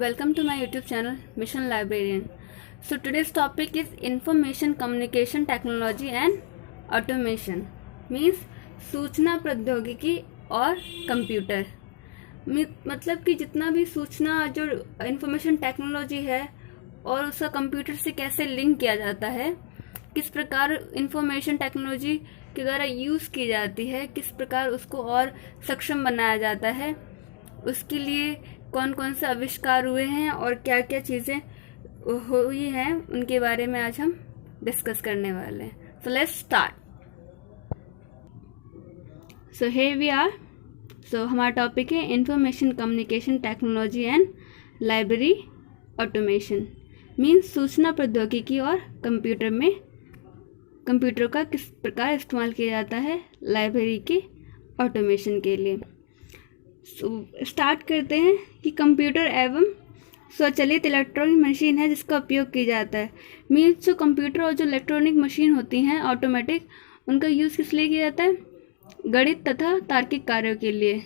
Welcome to my YouTube channel Mission Librarian. So today's topic is Information Communication Technology and Automation. Means सूचना प्रौद्योगिकी और computer. मतलब कि जितना भी सूचना जो इंफॉर्मेशन टेक्नोलॉजी है और उसका कंप्यूटर से कैसे लिंक किया जाता है, किस प्रकार इंफॉर्मेशन टेक्नोलॉजी के द्वारा यूज़ की जाती है, किस प्रकार उसको और सक्षम बनाया जाता है, उसके लिए कौन कौन से आविष्कार हुए हैं और क्या क्या चीज़ें हुई हैं, उनके बारे में आज हम डिस्कस करने वाले हैं। So let's start. So here we are. So हमारा टॉपिक है information communication technology and library automation. Means सूचना प्रौद्योगिकी और कंप्यूटर का किस प्रकार इस्तेमाल किया जाता है लाइब्रेरी के ऑटोमेशन के लिए। स्टार्ट करते हैं कि कंप्यूटर एवं स्वचालित इलेक्ट्रॉनिक मशीन है जिसका उपयोग किया जाता है। मीन्स जो कंप्यूटर और जो इलेक्ट्रॉनिक मशीन होती हैं ऑटोमेटिक, उनका यूज़ किस लिए किया जाता है? गणित तथा तार्किक कार्यों के लिए।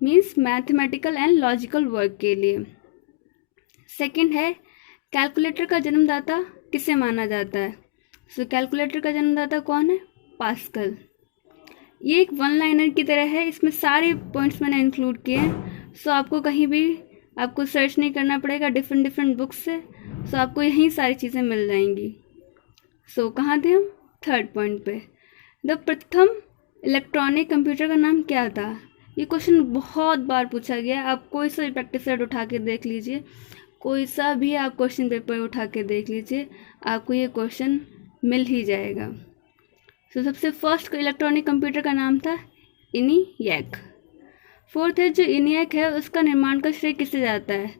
Means mathematical and logical work के लिए। सेकंड है कैलकुलेटर का जन्मदाता किसे माना जाता है? सो कैलकुलेटर का जन्मदाता कौन है? पास्कल। ये एक वन लाइनर की तरह है, इसमें सारे पॉइंट्स मैंने इंक्लूड किए हैं। सो आपको कहीं भी आपको सर्च नहीं करना पड़ेगा डिफरेंट बुक्स से। सो आपको यहीं सारी चीज़ें मिल जाएंगी। सो कहाँ थे हम? थर्ड पॉइंट पे। द प्रथम इलेक्ट्रॉनिक कंप्यूटर का नाम क्या था? ये क्वेश्चन बहुत बार पूछा गया है। आप कोई सा भी प्रैक्टिस सेट उठा के देख लीजिए, कोई सा भी आप क्वेश्चन पेपर उठा के देख लीजिए, आपको ये क्वेश्चन मिल ही जाएगा। तो सबसे फर्स्ट इलेक्ट्रॉनिक कंप्यूटर का नाम था ENIAC। फोर्थ है जो ENIAC है उसका निर्माण का श्रेय किसे जाता है?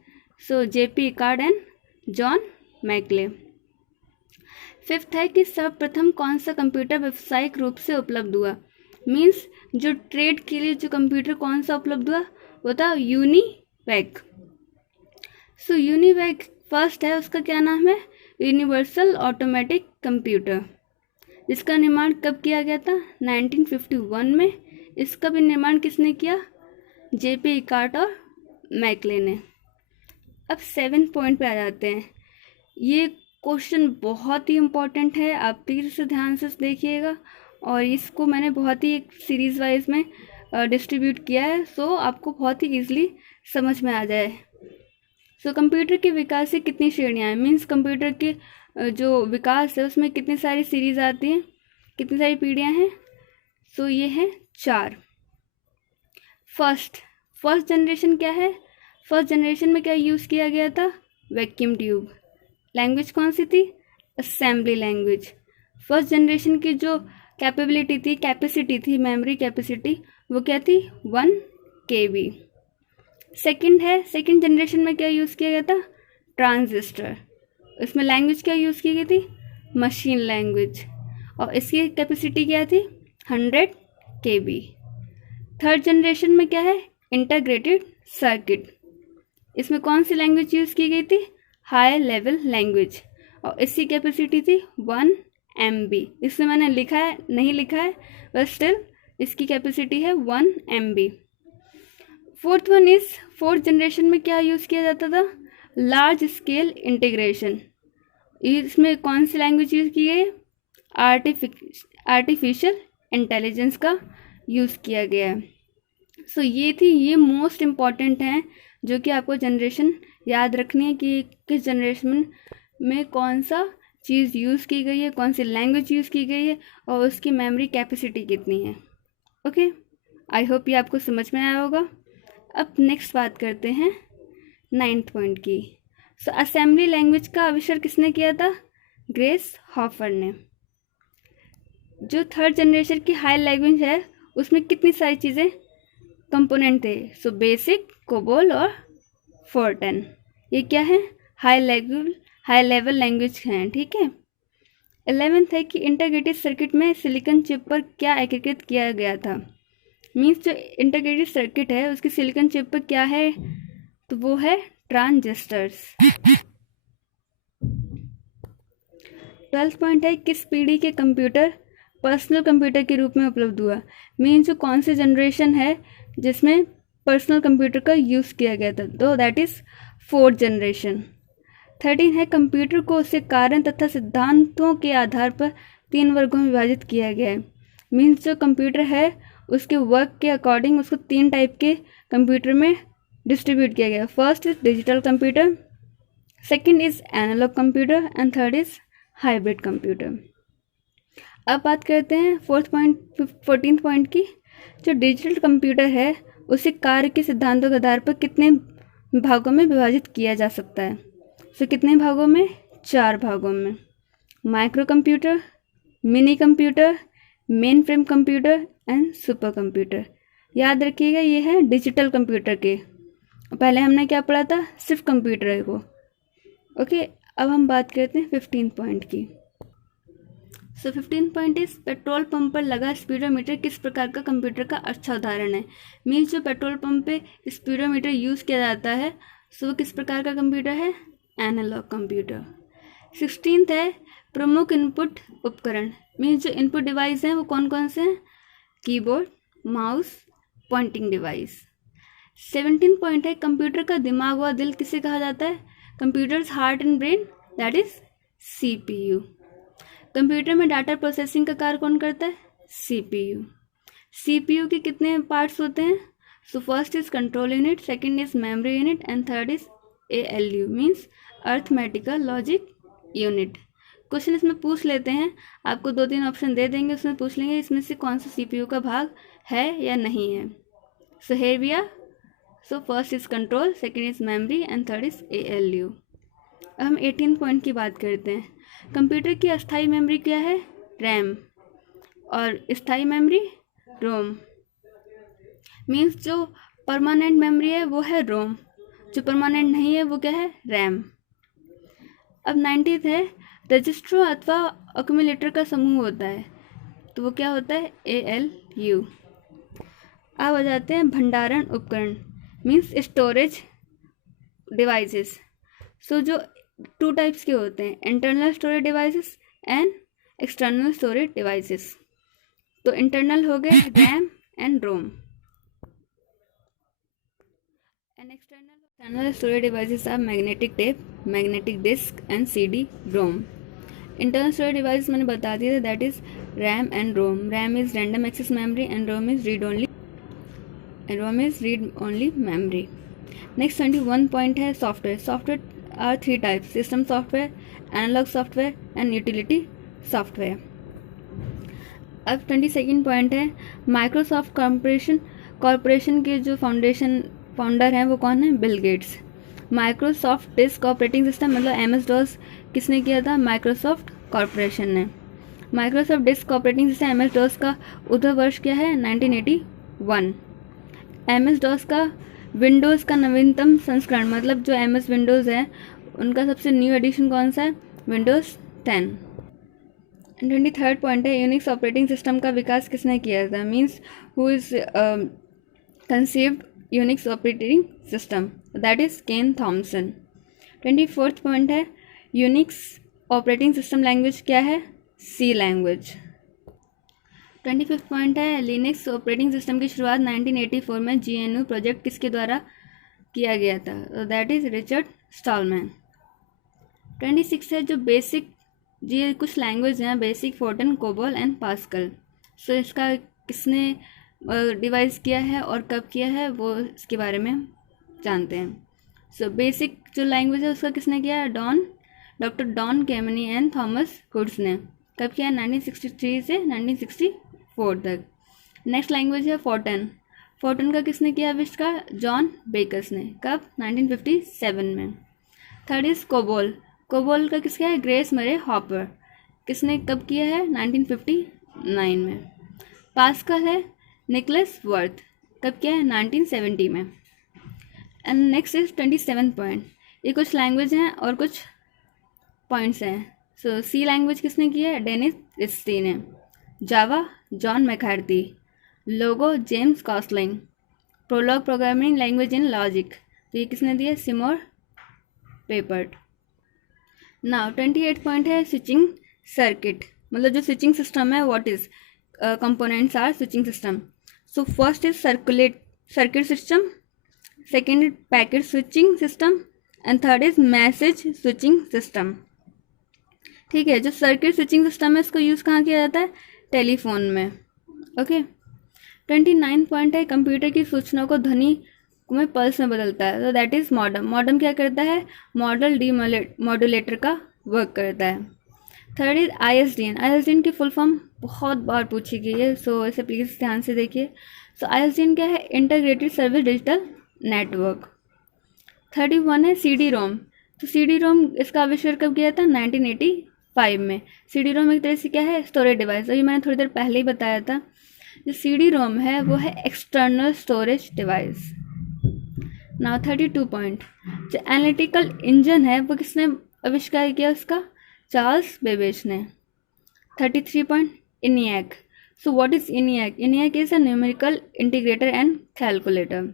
सो JP इकार्ड and John McClay. Fifth है कि सर्वप्रथम कौन सा कंप्यूटर व्यावसायिक रूप से उपलब्ध हुआ? मीन्स जो ट्रेड के लिए जो कंप्यूटर कौन सा उपलब्ध हुआ वो था UNIVAC। सो UNIVAC फर्स्ट है, उसका क्या नाम है? यूनिवर्सल ऑटोमेटिक कंप्यूटर, जिसका निर्माण कब किया गया था? 1951 में। इसका भी निर्माण किसने किया? JP इकार्ड और मैकले ने। अब 7th पॉइंट पे आ जाते हैं। ये क्वेश्चन बहुत ही इम्पोर्टेंट है, आप प्लीज़ से ध्यान से देखिएगा। और इसको मैंने बहुत ही एक सीरीज़ वाइज में डिस्ट्रीब्यूट किया है, सो आपको बहुत ही ईजिली समझ में आ जाए। सो कंप्यूटर के विकास से कितनी श्रेणियाँ हैं? मीन्स कंप्यूटर के जो विकास है उसमें कितनी सारी सीरीज़ आती हैं, कितनी सारी पीढ़ियाँ हैं? सो ये है 4। फर्स्ट जनरेशन क्या है? फर्स्ट जनरेशन में क्या यूज़ किया गया था? Vacuum tube. लैंग्वेज कौन सी थी? Assembly language. फर्स्ट जनरेशन की जो कैपेसिटी थी, मेमोरी कैपेसिटी, वो क्या थी? 1 KB। सेकंड जनरेशन में क्या यूज़ किया गया था? ट्रांजिस्टर। इसमें लैंग्वेज क्या यूज़ की गई थी? Machine language. और इसकी कैपेसिटी क्या थी? 100 KB। थर्ड जनरेशन में क्या है? Integrated circuit. इसमें कौन सी लैंग्वेज यूज़ की गई थी? High level language. और इसकी कैपेसिटी थी 1 MB। इसमें मैंने लिखा है, नहीं लिखा है, बट स्टिल इसकी कैपेसिटी है 1 MB। फोर्थ जनरेशन में क्या यूज़ किया जाता था? Large scale integration. इसमें कौन सी लैंग्वेज यूज़ की गई है? आर्टिफिशियल इंटेलिजेंस का यूज़ किया गया है। सो ये मोस्ट इम्पॉर्टेंट हैं जो कि आपको जनरेशन याद रखनी है कि किस जनरेशन में कौन सा चीज़ यूज़ की गई है, कौन सी लैंग्वेज यूज़ की गई है और उसकी मेमोरी कैपेसिटी कितनी है। ओके, आई होप ये आपको समझ में आया होगा। अब नेक्स्ट बात करते हैं 9th पॉइंट की। सो असेंबली लैंग्वेज का आविष्कार किसने किया था? ग्रेस हॉफर ने। जो थर्ड जनरेशन की हाई लैंग्वेज है उसमें कितनी सारी चीज़ें कंपोनेंट थे? सो बेसिक, कोबोल और फोर्टन। ये क्या है? हाई लेवल लैंग्वेज हैं, ठीक है। 11th है कि इंटीग्रेटेड सर्किट में सिलिकॉन चिप पर क्या एकीकृत किया गया था? मीन्स जो इंटीग्रेटेड सर्किट है उसकी सिलिकॉन चिप पर क्या है? तो वो है ट्रांजिस्टर्स। 12th पॉइंट है किस पीढ़ी के कंप्यूटर पर्सनल कंप्यूटर के रूप में उपलब्ध हुआ? मीन्स जो कौन सी जनरेशन है जिसमें पर्सनल कंप्यूटर का यूज़ किया गया था, तो दैट इज़ 4th जनरेशन। 13 है कंप्यूटर को उसके कारण तथा सिद्धांतों के आधार पर 3 वर्गों में विभाजित किया गया है। मीन्स जो कंप्यूटर है उसके वर्क के अकॉर्डिंग उसको 3 टाइप के कंप्यूटर में डिस्ट्रीब्यूट किया गया। First is digital computer, second is analogue computer and third is hybrid computer. अब बात करते हैं 14th पॉइंट की। जो डिजिटल कंप्यूटर है उसे कार्य के सिद्धांतों के आधार पर कितने भागों में विभाजित किया जा सकता है? तो कितने भागों में? 4 भागों में। Micro computer, mini computer, main frame computer and super computer. याद रखिएगा ये है डिजिटल कंप्यूटर के। पहले हमने क्या पढ़ा था? सिर्फ कंप्यूटर को। ओके, अब हम बात करते हैं 15 पॉइंट की। सो 15 पॉइंट इज पेट्रोल पंप पर लगा स्पीडोमीटर किस प्रकार का कंप्यूटर का अच्छा उदाहरण है? मीन्स जो पेट्रोल पंप पे स्पीडोमीटर यूज़ किया जाता है सो वो किस प्रकार का कंप्यूटर है? Analogue computer. 16th है प्रमुख इनपुट उपकरण। मीन्स जो इनपुट डिवाइस हैं वो कौन कौन से हैं? Keyboard, mouse, pointing device. 17 point है कंप्यूटर का दिमाग व दिल किसे कहा जाता है? Computers heart and brain, that is CPU। Computer में डाटा प्रोसेसिंग का कार्य कौन करता है? CPU। CPU के कितने पार्ट्स होते हैं? सो first is control unit, second is memory unit and third is ALU means arithmetical logic unit. Question इसमें पूछ लेते हैं, आपको 2-3 ऑप्शन दे देंगे, उसमें पूछ लेंगे इसमें से कौन सा CPU का भाग है या नहीं है। So here we are. So first is control, second is memory and third is ALU। अब हम 18 पॉइंट की बात करते हैं। कंप्यूटर की अस्थायी मेमोरी क्या है? रैम। और स्थायी मेमोरी रोम। मीन्स जो परमानेंट मेमोरी है वो है रोम, जो परमानेंट नहीं है वो क्या है? रैम। अब 19th है रजिस्टरों अथवा अक्यूमुलेटर का समूह होता है, तो वो क्या होता है? ALU। अब आ जाते हैं भंडारण उपकरण, मीन्स स्टोरेज डिवाइसेस। सो जो 2 टाइप्स के होते हैं, internal storage devices and external storage devices. तो इंटरनल हो गए RAM and ROM and external storage devices are magnetic tape, magnetic disk and CD-ROM। Internal storage device मैंने बता दिया था, that is RAM and ROM. RAM is random access memory and ROM is read only memory. Next 21 point है software. Software are 3 types, system software, analog software and utility software. अब 22nd point है Microsoft corporation के जो founder हैं वो कौन है? Bill Gates. Microsoft disk operating system मतलब MS-DOS किसने किया था? माइक्रोसॉफ्ट कॉरपोरेशन ने। Microsoft disk operating system MS-DOS का उद्भव वर्ष क्या है? 1981। MS-DOS का विंडोज़ का नवीनतम संस्करण मतलब जो MS विंडोज़ है उनका सबसे न्यू एडिशन कौन सा है? विंडोज़ 10। 23rd पॉइंट है यूनिक्स ऑपरेटिंग सिस्टम का विकास किसने किया था? Means who is conceived Unix operating system, that is Ken Thompson. 24th point है यूनिक्स ऑपरेटिंग सिस्टम लैंग्वेज क्या है? C language. 25th पॉइंट है लिनक्स ऑपरेटिंग सिस्टम की शुरुआत 1984 में GNU प्रोजेक्ट किसके द्वारा किया गया था? That is Richard Stallman. 26 है जो बेसिक, ये कुछ लैंग्वेज हैं BASIC, Fortran, COBOL and Pascal. So इसका किसने डिवाइस किया है और कब किया है वो इसके बारे में जानते हैं। सो बेसिक जो लैंग्वेज है उसका किसने किया है? Doctor Don Kemeny and Thomas हुड्स ने। कब किया? 1963 से 1964 तक। नेक्स्ट लैंग्वेज है फोर्टन। फोर्टन का किसने किया आविष्कार? जॉन बेकर्स ने। कब? 1957 में। Third is COBOL. कोबोल का किसका है? ग्रेस मरे हॉपर। किसने कब किया है? 1959 में। पास्कल है निकोलस वर्थ। कब किया है? 1970 में। And next is 27 point. ये कुछ लैंग्वेज हैं और कुछ पॉइंट्स हैं। सो C लैंग्वेज किसने किया है? डेनिस रिस्टी ने। Java John McCarthy. Logo James Gosling. Prolog programming language in logic, तो ये किसने दिया? Seymour Papert. नाउ 28 पॉइंट है स्विचिंग सर्किट, मतलब जो स्विचिंग सिस्टम है what is components are switching system. So first is circuit system, second is packet switching system and third is message switching system. ठीक है, जो सर्किट स्विचिंग सिस्टम है इसको use कहाँ किया जाता है? टेलीफोन में। ओके। 29 पॉइंट है कंप्यूटर की सूचनाओं को ध्वनि में पल्स में बदलता है, तो दैट इज़ मॉडम। मॉडम क्या करता है? मॉडल मॉड्यूलेटर का वर्क करता है। Third is ISDN। ISDN की फुल फॉर्म बहुत बार पूछी गई है, सो इसे प्लीज़ ध्यान से देखिए। सो ISDN क्या है? Integrated service digital network. 31 है CD-ROM। तो CD-ROM इसका आविष्कार कब किया था? 1985 में। CD-ROM एक तरह से क्या है? Storage device. अभी मैंने थोड़ी देर पहले ही बताया था, जो CD-ROM है वो है external storage device. Now 32 point, जो एनालिटिकल इंजन है वो किसने आविष्कार किया? उसका चार्ल्स बेबेज ने। 33 point, ENIAC। So what is ENIAC? ENIAC is a numerical integrator and calculator.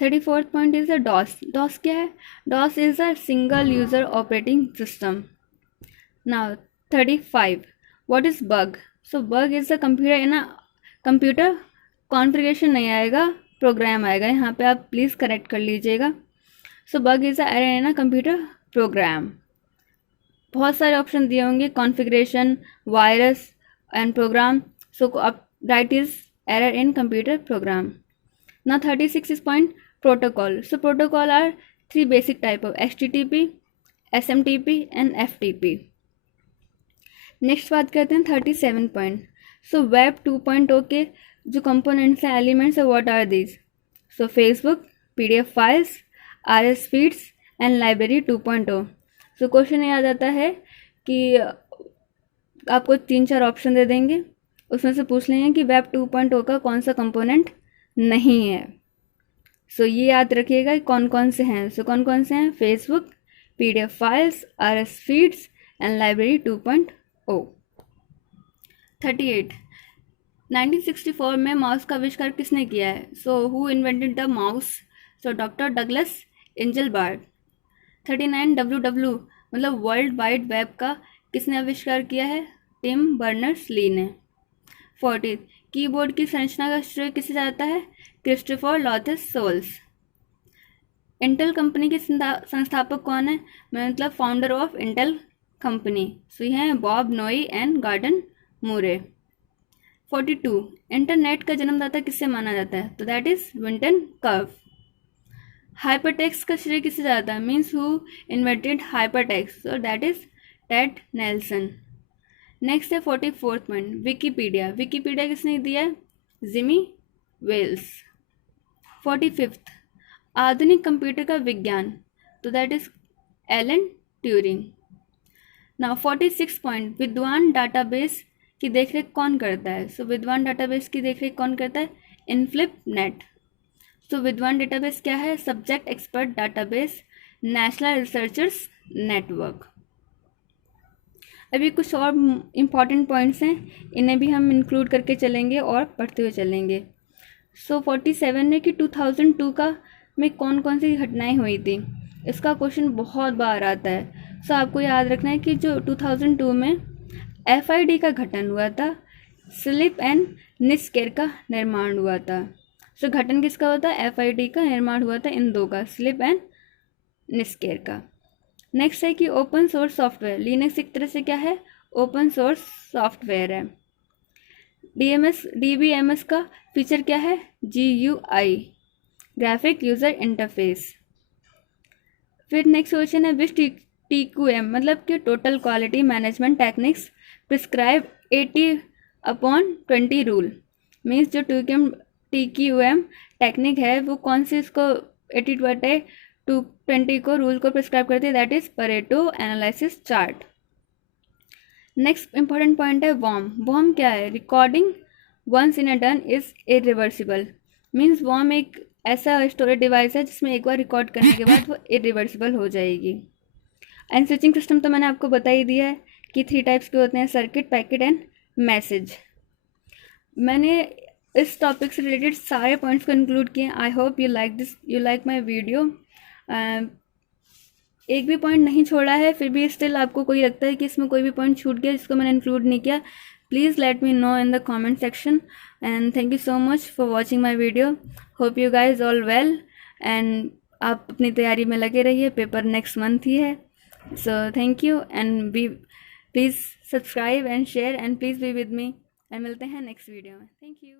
34th point is a DOS। DOS क्या है? DOS is a single user operating system. Now 35, what is bug? So bug is a computer configuration नहीं आएगा, programme आएगा। यहाँ पे आप please correct कर लीजिएगा। So bug is a error in a computer program. बहुत सारे ऑप्शन दिए होंगे, configuration, virus and program. So आप right is error in computer program. Now 36 is point, protocol. So protocol are 3 basic type of HTTP, SMTP and FTP. Next बात करते हैं 37 point. So web 2.0 के जो कंपोनेंट्स हैं, elements है, what are these? So Facebook, PDF files, RS feeds and library 2.0। So question ये आ जाता है कि आपको 3-4 ऑप्शन दे देंगे, उसमें से पूछ लेंगे कि वेब 2.0 का कौन सा कंपोनेंट नहीं है। सो ये याद रखिएगा कौन कौन से हैं। सो कौन कौन से हैं? Facebook, PDF files, RS feeds and library 2.0। 38, 1964 में माउस का आविष्कार किसने किया है? So who invented the mouse? So doctor Douglas Engelbart. 39, WW मतलब वर्ल्ड वाइड वेब का किसने आविष्कार किया है? टिम बर्नर्स-ली ने। 40, कीबोर्ड की संरचना का श्रेय किसे जाता है? Christopher Latham Sholes. Intel company के संस्थापक कौन है? मतलब founder of Intel company. So ये हैं बॉब नोई एंड गॉर्डन मूरे। 42, इंटरनेट का जन्मदाता किससे माना जाता है? तो that is Vinton curve. Hypertext का श्रेय किसे जाता है? Means who invented hypertext? So that is Ted Nelson. Next है 44th पॉइंट, विकीपीडिया। विकीपीडिया किसने दिया है? Jimmy Wales. 45th, आधुनिक कंप्यूटर का विज्ञान। तो that is Alan Turing. Now 46 point, विद्वान डाटाबेस की देखरेख कौन करता है? सो विद्वान डाटाबेस की देखरेख कौन करता है? इनफ्लिप नेट। सो विद्वान डाटाबेस क्या है? Subject expert database, national researchers network. अभी कुछ और इम्पॉर्टेंट पॉइंट्स हैं, इन्हें भी हम इंक्लूड करके चलेंगे और पढ़ते हुए चलेंगे। सो 47 में कि 2002 का में कौन कौन सी घटनाएं हुई थी, इसका क्वेश्चन बहुत बार आता है। सो आपको याद रखना है कि जो 2002 में FID का गठन हुआ था, स्लिप एंड निस्केर का निर्माण हुआ था। सो गठन किसका हुआ था? FID का निर्माण हुआ था इन दो का, स्लिप एंड निस्केर का। नेक्स्ट है कि ओपन सोर्स सॉफ्टवेयर। लिनक्स एक तरह से क्या है? ओपन सोर्स सॉफ्टवेयर है। DBMS का फीचर क्या है? GUI, graphic user interface. फिर नेक्स्ट क्वेश्चन है विच TQM मतलब कि total quality management techniques prescribe 80/20 rule. Means जो TQM टेक्निक है वो कौन सी इसको 80/20 को रूल को प्रिस्क्राइब करती है? That is Pareto analysis chart. Next important point है वॉर्म। वॉर्म क्या है? Recording once in a done is irreversible. Means WORM एक ऐसा स्टोरेज डिवाइस है जिसमें एक बार रिकॉर्ड करने के बाद वो इरिवर्सिबल हो जाएगी। एंड स्विचिंग सिस्टम तो मैंने आपको बता ही दिया है कि 3 टाइप्स के होते हैं, सर्किट, पैकेट एंड मैसेज। मैंने इस टॉपिक से रिलेटेड सारे पॉइंट्स को इंक्लूड किए। I hope you like my video. एक भी पॉइंट नहीं छोड़ा है, फिर भी स्टिल आपको कोई लगता है कि इसमें कोई भी पॉइंट छूट गया जिसको मैंने इंक्लूड नहीं किया, please let me know in the comment section. And thank you so much for watching my video. Hope you guys all well. And आप अपनी तैयारी में लगे रहिए, पेपर नेक्स्ट मंथ ही है। So thank you and be please subscribe and share and please be with me and मिलते हैं नेक्स्ट वीडियो में। Thank you.